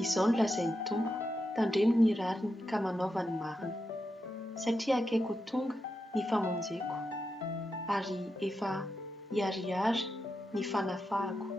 Izao no lazain'ny Tompo, tandremo ny rariny ka manaova ny marina, satria akaiky ho tonga ny famonjeko, ary efa hiharihary ny fanafahako.